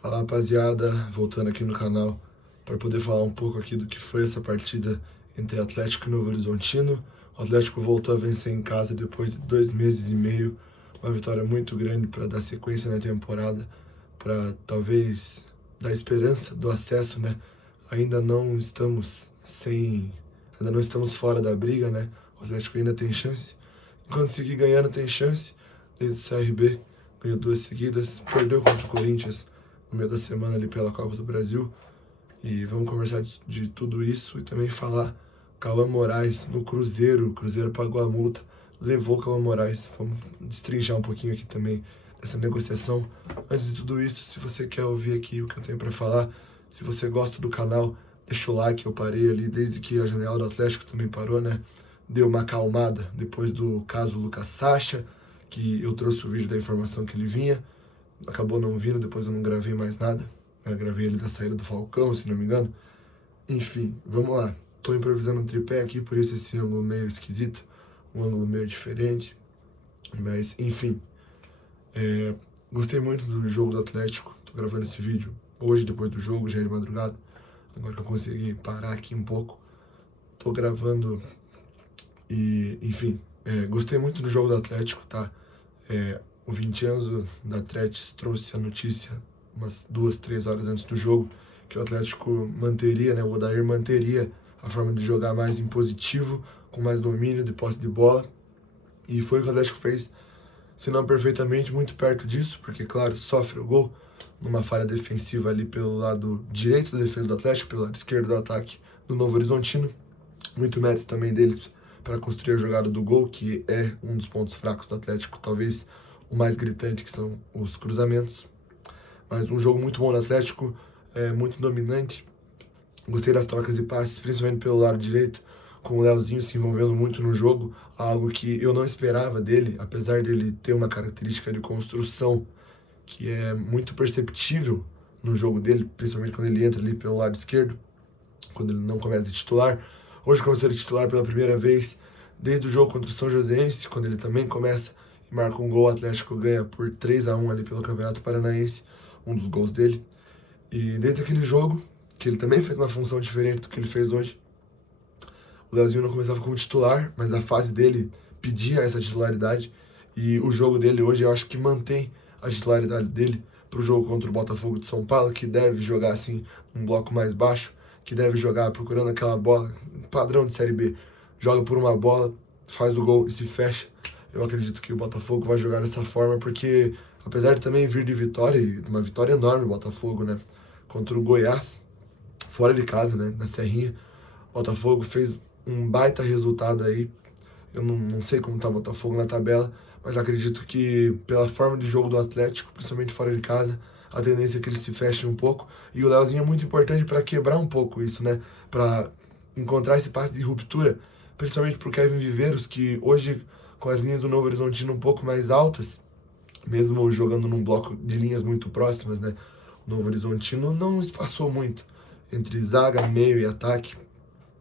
Fala rapaziada, voltando aqui no canal para poder falar um pouco aqui do que foi essa partida entre Atlético e Novo Horizontino. O Atlético voltou a vencer em casa depois de 2 meses e meio, uma vitória muito grande para dar sequência na temporada, para talvez dar esperança do acesso, né? Ainda não estamos ainda não estamos fora da briga, né? O Atlético ainda tem chance. Enquanto seguir ganhando tem chance. Desde o CRB ganhou 2 seguidas, perdeu contra o Corinthians no meio da semana ali pela Copa do Brasil. E vamos conversar de tudo isso e também falar Cauã Moraes no Cruzeiro. O Cruzeiro pagou a multa, levou o Cauã Moraes. Vamos destrinchar um pouquinho aqui também dessa negociação. Antes de tudo isso, se você quer ouvir aqui o que eu tenho para falar, se você gosta do canal, deixa o like. Eu parei ali desde que a janela do Atlético também parou, né? Deu uma acalmada depois do caso Lucas Sacha, que eu trouxe o vídeo da informação que ele vinha. Acabou não vindo, depois eu não gravei mais nada. Eu gravei ele da saída do Falcão, se não me engano. Enfim, vamos lá. Tô improvisando um tripé aqui, por isso esse ângulo meio esquisito, um ângulo meio diferente. Mas, enfim, gostei muito do jogo do Atlético. Tô gravando esse vídeo hoje, depois do jogo, já é de madrugada. Agora que eu consegui parar aqui um pouco. Tô gravando e, enfim, gostei muito do jogo do Atlético, tá? O Vincenzo da Atlético trouxe a notícia umas 2, 3 horas antes do jogo que o Atlético manteria, né? O Odair manteria a forma de jogar mais impositivo, com mais domínio de posse de bola. E foi o que o Atlético fez, se não perfeitamente, muito perto disso, porque, claro, sofre o gol numa falha defensiva ali pelo lado direito da defesa do Atlético, pelo lado esquerdo do ataque do Novo Horizontino. Muito mérito também deles para construir a jogada do gol, que é um dos pontos fracos do Atlético, talvez o mais gritante, que são os cruzamentos. Mas um jogo muito bom do Atlético, muito dominante. Gostei das trocas de passes, principalmente pelo lado direito, com o Leozinho se envolvendo muito no jogo, algo que eu não esperava dele, apesar dele ter uma característica de construção que é muito perceptível no jogo dele, principalmente quando ele entra ali pelo lado esquerdo, quando ele não começa de titular. Hoje começou de titular pela primeira vez desde o jogo contra o São Joséense, quando ele também começa e marca um gol. O Atlético ganha por 3-1 ali pelo Campeonato Paranaense, um dos gols dele. E desde aquele jogo, que ele também fez uma função diferente do que ele fez hoje, o Leozinho não começava como titular, mas a fase dele pedia essa titularidade. E o jogo dele hoje eu acho que mantém a titularidade dele para o jogo contra o Botafogo de São Paulo, que deve jogar assim um bloco mais baixo, que deve jogar procurando aquela bola, padrão de Série B. Joga por uma bola, faz o gol e se fecha. Eu acredito que o Botafogo vai jogar dessa forma, porque apesar de também vir de vitória, e uma vitória enorme o Botafogo, né? Contra o Goiás, fora de casa, né? Na Serrinha. O Botafogo fez um baita resultado aí. Eu não sei como tá o Botafogo na tabela, mas acredito que pela forma de jogo do Atlético, principalmente fora de casa, a tendência é que ele se feche um pouco. E o Leozinho é muito importante para quebrar um pouco isso, né? Para encontrar esse passe de ruptura, principalmente pro Kevin Viveiros, que hoje, com as linhas do Novo Horizontino um pouco mais altas, mesmo jogando num bloco de linhas muito próximas, né? O Novo Horizontino não espaçou muito entre zaga, meio e ataque.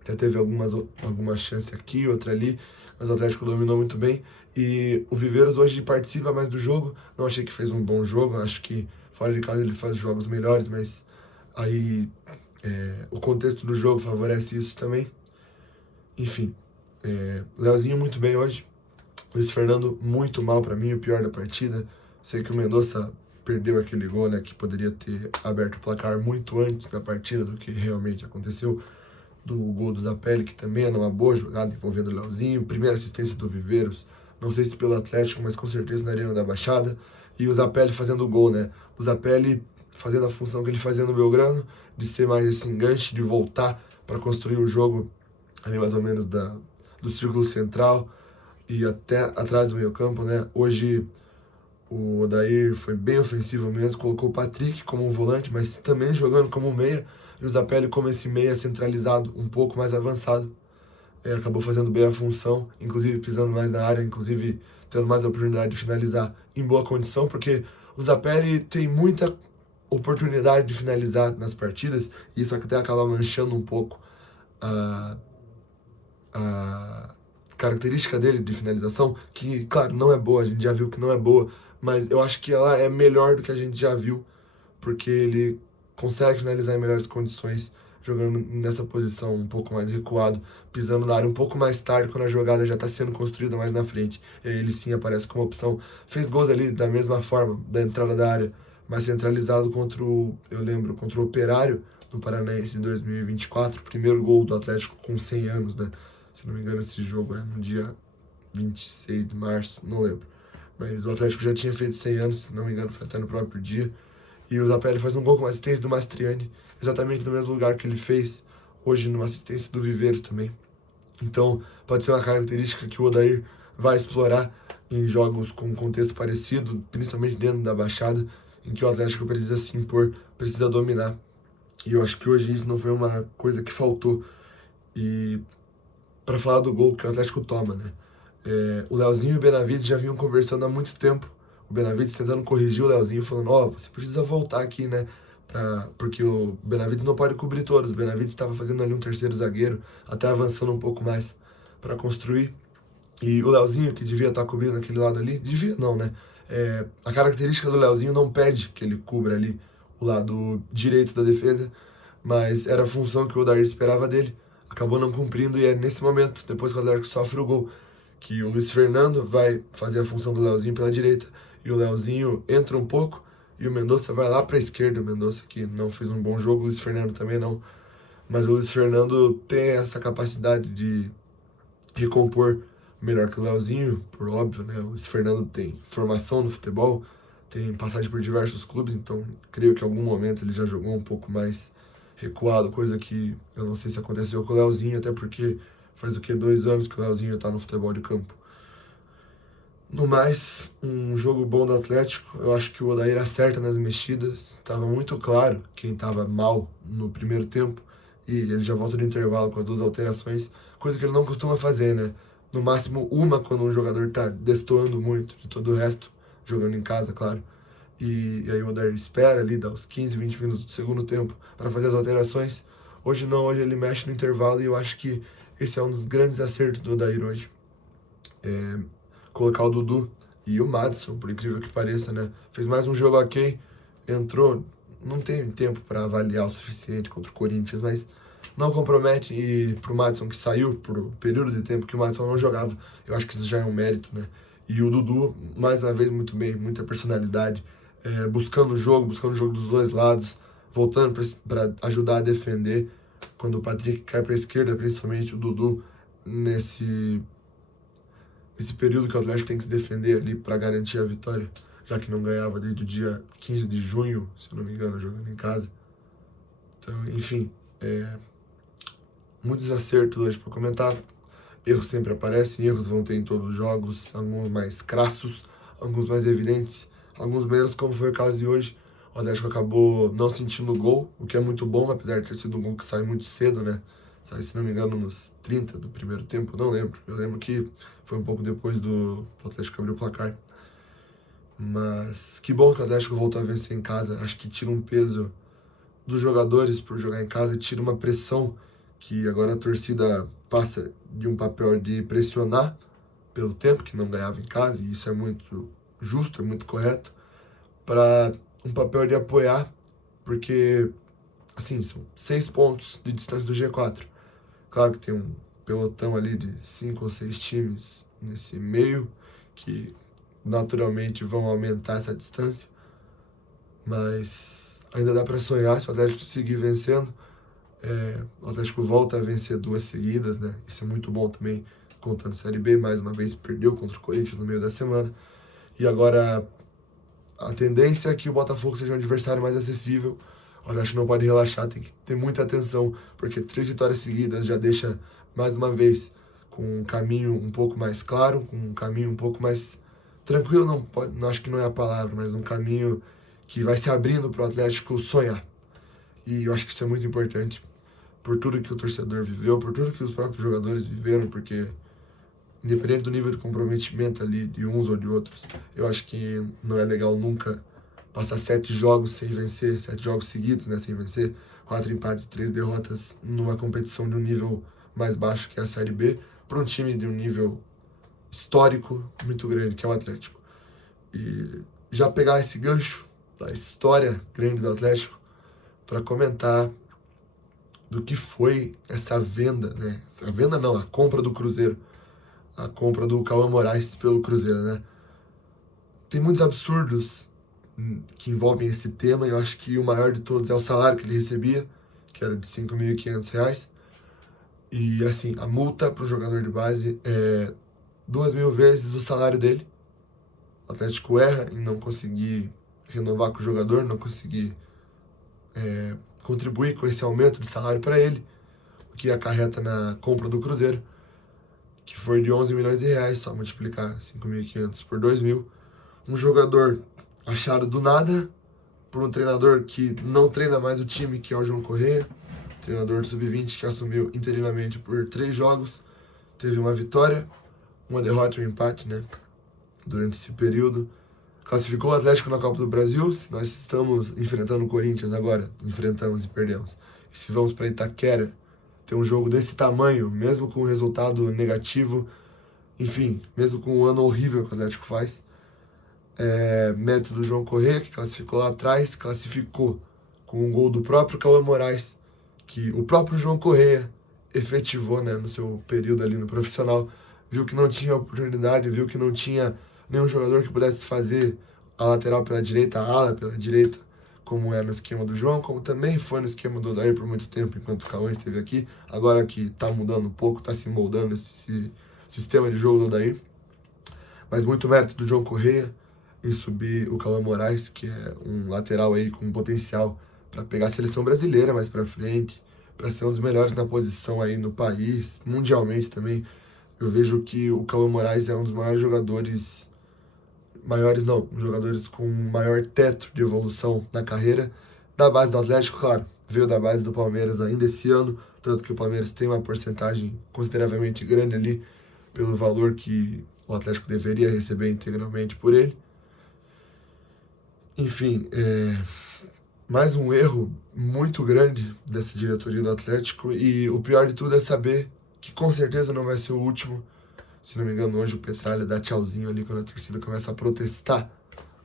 Até teve alguma chance aqui, outra ali, mas o Atlético dominou muito bem. E o Viveiros hoje participa mais do jogo. Não achei que fez um bom jogo, acho que fora de casa ele faz jogos melhores, mas aí o contexto do jogo favorece isso também. Enfim, Leozinho muito bem hoje. Luiz Fernando muito mal para mim, o pior da partida. Sei que o Mendonça perdeu aquele gol, né, que poderia ter aberto o placar muito antes da partida do que realmente aconteceu. Do gol do Zapelli, que também é uma boa jogada envolvendo o Leozinho. Primeira assistência do Viveiros, não sei se pelo Atlético, mas com certeza na Arena da Baixada. E o Zapelli fazendo o gol, né? O Zapelli fazendo a função que ele fazia no Belgrano, de ser mais esse enganche, de voltar para construir o jogo ali mais ou menos do círculo central e até atrás do meio campo, né? Hoje o Odair foi bem ofensivo mesmo, colocou o Patrick como um volante, mas também jogando como um meia, e o Zapelli como esse meia centralizado, um pouco mais avançado. Acabou fazendo bem a função, inclusive pisando mais na área, inclusive tendo mais a oportunidade de finalizar em boa condição, porque o Zapelli tem muita oportunidade de finalizar nas partidas, e isso até acaba manchando um pouco a, a característica dele de finalização, que, claro, não é boa, a gente já viu que não é boa, mas eu acho que ela é melhor do que a gente já viu porque ele consegue finalizar em melhores condições, jogando nessa posição um pouco mais recuado, pisando na área um pouco mais tarde, quando a jogada já está sendo construída mais na frente. E aí ele sim aparece como opção. Fez gols ali da mesma forma, da entrada da área, mais centralizado eu lembro, contra o Operário, no Paranaense em 2024. Primeiro gol do Atlético com 100 anos, né? Se não me engano, esse jogo é no dia 26 de março, não lembro. Mas o Atlético já tinha feito 100 anos, se não me engano, foi até no próprio dia. E o Zapelli faz um gol com assistência do Mastriani, exatamente no mesmo lugar que ele fez hoje, numa assistência do Viveiro também. Então, pode ser uma característica que o Odair vai explorar em jogos com contexto parecido, principalmente dentro da Baixada, em que o Atlético precisa se impor, precisa dominar. E eu acho que hoje isso não foi uma coisa que faltou. E para falar do gol que o Atlético toma, né? O Leozinho e o Benavides já vinham conversando há muito tempo. O Benavides tentando corrigir o Leozinho, falando: Ó, você precisa voltar aqui, né? Porque o Benavides não pode cobrir todos. O Benavides estava fazendo ali um terceiro zagueiro, até avançando um pouco mais para construir. E o Leozinho, que devia estar cobrindo aquele lado ali, devia não, né? A característica do Leozinho não pede que ele cubra ali o lado direito da defesa, mas era a função que o Odair esperava dele. Acabou não cumprindo e é nesse momento, depois que o Atlético sofre o gol, que o Luiz Fernando vai fazer a função do Leozinho pela direita e o Leozinho entra um pouco e o Mendonça vai lá para a esquerda. O Mendonça que não fez um bom jogo, o Luiz Fernando também não, mas o Luiz Fernando tem essa capacidade de recompor melhor que o Leozinho, por óbvio, né? O Luiz Fernando tem formação no futebol, tem passagem por diversos clubes, então creio que em algum momento ele já jogou um pouco mais recuado, coisa que eu não sei se aconteceu com o Leozinho, até porque faz o que, 2 anos que o Leozinho tá no futebol de campo. No mais, um jogo bom do Atlético. Eu acho que o Odair acerta nas mexidas. Tava muito claro quem tava mal no primeiro tempo. E ele já volta no intervalo com as 2 alterações. Coisa que ele não costuma fazer, né? No máximo uma quando um jogador tá destoando muito de todo o resto. Jogando em casa, claro. E aí o Odair espera ali, dá uns 15, 20 minutos do segundo tempo para fazer as alterações. Hoje não, hoje ele mexe no intervalo e eu acho que esse é um dos grandes acertos do Odair hoje. Colocar o Dudu e o Maddison, por incrível que pareça, né? Fez mais um jogo ok, entrou, não tem tempo para avaliar o suficiente contra o Corinthians, mas não compromete. E pro Maddison que saiu por período de tempo que o Maddison não jogava, eu acho que isso já é um mérito, né? E o Dudu, mais uma vez, muito bem, muita personalidade, buscando o jogo dos dois lados, voltando para ajudar a defender. Quando o Patrick cai para a esquerda, principalmente o Dudu, nesse esse período que o Atlético tem que se defender ali para garantir a vitória, já que não ganhava desde o dia 15 de junho, se eu não me engano, jogando em casa. Então, enfim, muitos acertos hoje para comentar. Erros sempre aparecem, erros vão ter em todos os jogos, alguns mais crassos, alguns mais evidentes, alguns menos, como foi o caso de hoje. O Atlético acabou não sentindo o gol, o que é muito bom, apesar de ter sido um gol que sai muito cedo, né? Sai, se não me engano, nos 30 do primeiro tempo, não lembro. Eu lembro que foi um pouco depois do Atlético abrir o placar. Mas que bom que o Atlético voltou a vencer em casa. Acho que tira um peso dos jogadores por jogar em casa, tira uma pressão que agora a torcida passa de um papel de pressionar pelo tempo que não ganhava em casa, e isso é muito justo, é muito correto, para um papel de apoiar, porque, assim, são 6 pontos de distância do G4. Claro que tem um pelotão ali de 5 ou 6 times nesse meio, que naturalmente vão aumentar essa distância, mas ainda dá para sonhar se o Atlético seguir vencendo. O Atlético volta a vencer 2 seguidas, né? Isso é muito bom também, contando Série B. Mais uma vez perdeu contra o Corinthians no meio da semana. E agora a tendência é que o Botafogo seja um adversário mais acessível. O Atlético não pode relaxar, tem que ter muita atenção, porque 3 vitórias seguidas já deixa, mais uma vez, com um caminho um pouco mais claro, com um caminho um pouco mais tranquilo, não acho que não é a palavra, mas um caminho que vai se abrindo para o Atlético sonhar. E eu acho que isso é muito importante, por tudo que o torcedor viveu, por tudo que os próprios jogadores viveram, porque independente do nível de comprometimento ali de uns ou de outros, eu acho que não é legal nunca passar 7 jogos sem vencer, 7 jogos seguidos, né, sem vencer, 4 empates, 3 derrotas numa competição de um nível mais baixo que é a Série B, para um time de um nível histórico muito grande, que é o Atlético. E já pegar esse gancho da história grande do Atlético para comentar do que foi essa venda, né? A venda não, a compra do Cruzeiro. A compra do Cauã Moraes pelo Cruzeiro, né? Tem muitos absurdos que envolvem esse tema, e eu acho que o maior de todos é o salário que ele recebia, que era de R$ 5.500. E, assim, a multa para o jogador de base é 2.000 vezes o salário dele. O Atlético erra em não conseguir renovar com o jogador, não conseguir contribuir com esse aumento de salário para ele, o que acarreta na compra do Cruzeiro, que foi de R$ 11 milhões, só multiplicar 5.500 por 2.000. Um jogador achado do nada por um treinador que não treina mais o time, que é o João Correia, treinador do Sub-20 que assumiu interinamente por 3 jogos, teve uma vitória, uma derrota e um empate, né, durante esse período. Classificou o Atlético na Copa do Brasil. Se nós estamos enfrentando o Corinthians agora, enfrentamos e perdemos. E se vamos para Itaquera, ter um jogo desse tamanho, mesmo com um resultado negativo, enfim, mesmo com um ano horrível que o Atlético faz, mérito do João Corrêa, que classificou lá atrás, classificou com um gol do próprio Cauã Moraes, que o próprio João Corrêa efetivou, né, no seu período ali no profissional, viu que não tinha oportunidade, viu que não tinha nenhum jogador que pudesse fazer a lateral pela direita, a ala pela direita, como é no esquema do João, como também foi no esquema do Odair por muito tempo, enquanto o Cauã esteve aqui. Agora que está mudando um pouco, está se moldando esse sistema de jogo do Odair. Mas muito mérito do João Corrêa em subir o Cauã Moraes, que é um lateral aí com potencial para pegar a seleção brasileira mais para frente, para ser um dos melhores na posição aí no país, mundialmente também. Eu vejo que o Cauã Moraes é um dos maiores jogadores, maiores não, jogadores com maior teto de evolução na carreira, da base do Atlético, claro, veio da base do Palmeiras ainda esse ano, tanto que o Palmeiras tem uma porcentagem consideravelmente grande ali, pelo valor que o Atlético deveria receber integralmente por ele. Enfim, mais um erro muito grande dessa diretoria do Atlético, e o pior de tudo é saber que com certeza não vai ser o último. Se não me engano, hoje o Petralha dá tchauzinho ali quando a torcida começa a protestar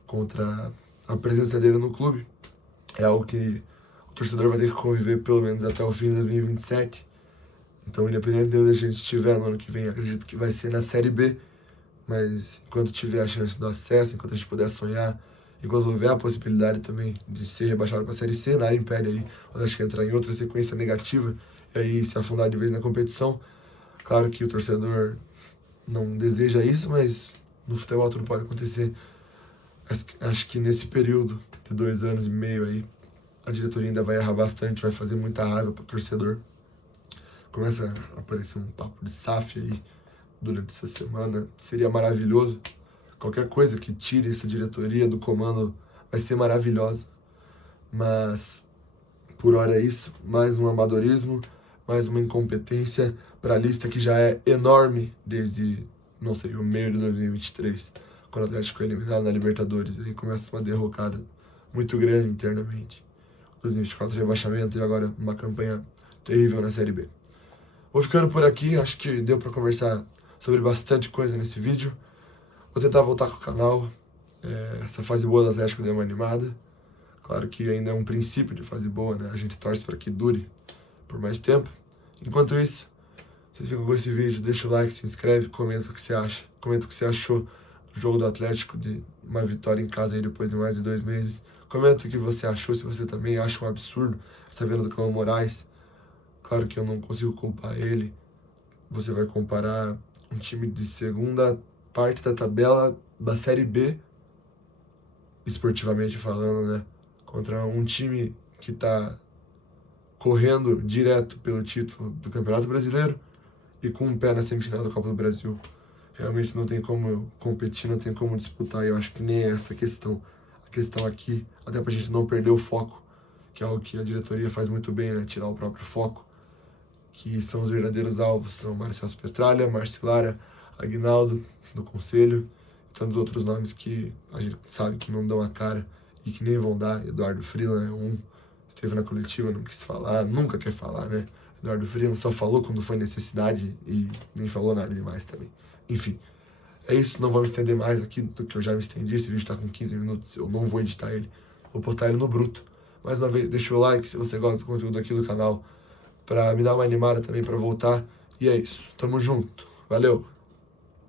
contra a presença dele no clube. É algo que o torcedor vai ter que conviver pelo menos até o fim de 2027. Então, independente de onde a gente estiver no ano que vem, acredito que vai ser na Série B. Mas enquanto tiver a chance do acesso, enquanto a gente puder sonhar, enquanto houver a possibilidade também de ser rebaixado para a Série C, nada impede aí o Atlético entrar em outra sequência negativa e aí se afundar de vez na competição. Claro que o torcedor não deseja isso, mas no futebol tudo pode acontecer. Acho que nesse período de 2 anos e meio aí, a diretoria ainda vai errar bastante, vai fazer muita raiva para o torcedor. Começa a aparecer um papo de SAF aí durante essa semana. Seria maravilhoso. Qualquer coisa que tire essa diretoria do comando vai ser maravilhoso. Mas, por hora é isso. Mais um amadorismo, mais uma incompetência para a lista que já é enorme desde, não sei, o meio de 2023, quando o Atlético é eliminado na Libertadores. Aí começa uma derrocada muito grande internamente. 2024 rebaixamento e agora uma campanha terrível na Série B. Vou ficando por aqui, acho que deu para conversar sobre bastante coisa nesse vídeo. Vou tentar voltar com o canal. Essa fase boa do Atlético deu uma animada. Claro que ainda é um princípio de fase boa, né? A gente torce para que dure por mais tempo. Enquanto isso, vocês ficam com esse vídeo, deixa o like, se inscreve, comenta o que você acha. Comenta o que você achou do jogo do Atlético, de uma vitória em casa aí depois de mais de 2 meses. Comenta o que você achou, se você também acha um absurdo essa venda do Cauã Moraes. Claro que eu não consigo culpar ele. Você vai comparar um time de segunda parte da tabela da Série B, esportivamente falando, né? Contra um time que está correndo direto pelo título do Campeonato Brasileiro e com um pé na semifinal da Copa do Brasil. Realmente não tem como competir, não tem como disputar. E eu acho que nem é essa a questão. A questão aqui, até pra gente não perder o foco, que é algo que a diretoria faz muito bem, né? Tirar o próprio foco, que são os verdadeiros alvos, são Marcelo Petralha, Márcio Lara, Aguinaldo, do Conselho, e tantos outros nomes que a gente sabe que não dão a cara e que nem vão dar. Eduardo Freeland é um, esteve na coletiva, não quis falar, nunca quer falar, né? Eduardo Freeland só falou quando foi necessidade e nem falou nada demais também. Enfim, é isso, não vou me estender mais aqui do que eu já me estendi. Esse vídeo tá com 15 minutos, eu não vou editar ele, vou postar ele no bruto. Mais uma vez, deixa o like se você gosta do conteúdo aqui do canal, pra me dar uma animada também pra voltar. E é isso, tamo junto, valeu!